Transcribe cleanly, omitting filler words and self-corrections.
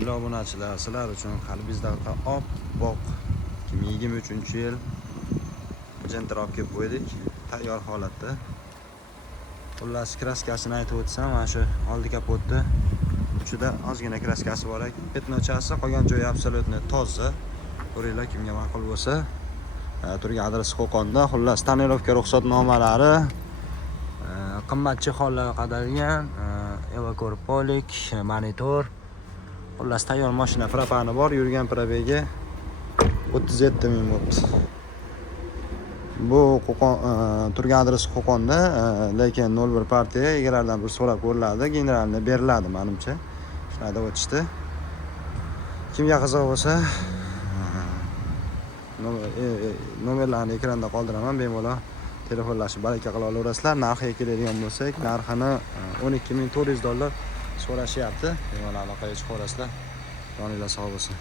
Qadrli obunachilar, sizlar uchun qalbingizda oppoq 2023-yil Gentra olib kelib qo'ydik, tayyor holatda. Xullas, kraskasini aytib o'tsam, mana shu oldi kapotda uchida ozgina kraskasi bor ekan. Petnochasi, qolgan joyi absolutni toza. Ko'ringlar, kimga ma'qul bo'lsa. Turgan adresi Qo'qonda. Xullas, tonirovka ruxsatnomalari qimmatchi hollarga qadalgan, evakuapolik, monitor. Xullas, tayyor mashina, propani bor, yurgan probegi 37 ming bo'libdi. Bu Qo'qon turgan adresi Qo'qonda, lekin 01 partiya egalaridan bir so'rab ko'riladi, generalni beriladi menimcha. Shunday deb o'tishdi. Kimga qiziq bo'lsa, nomerlarni ekranda qoldiraman, bemalol telefonlashib baraka qila olaverasizlar. Narxiga keladigan bo'lsak, narxini $12,400 so'rashyapti. Bemalol aloqaga chiqaverasizlar. Joninglar sog' bo'lsin.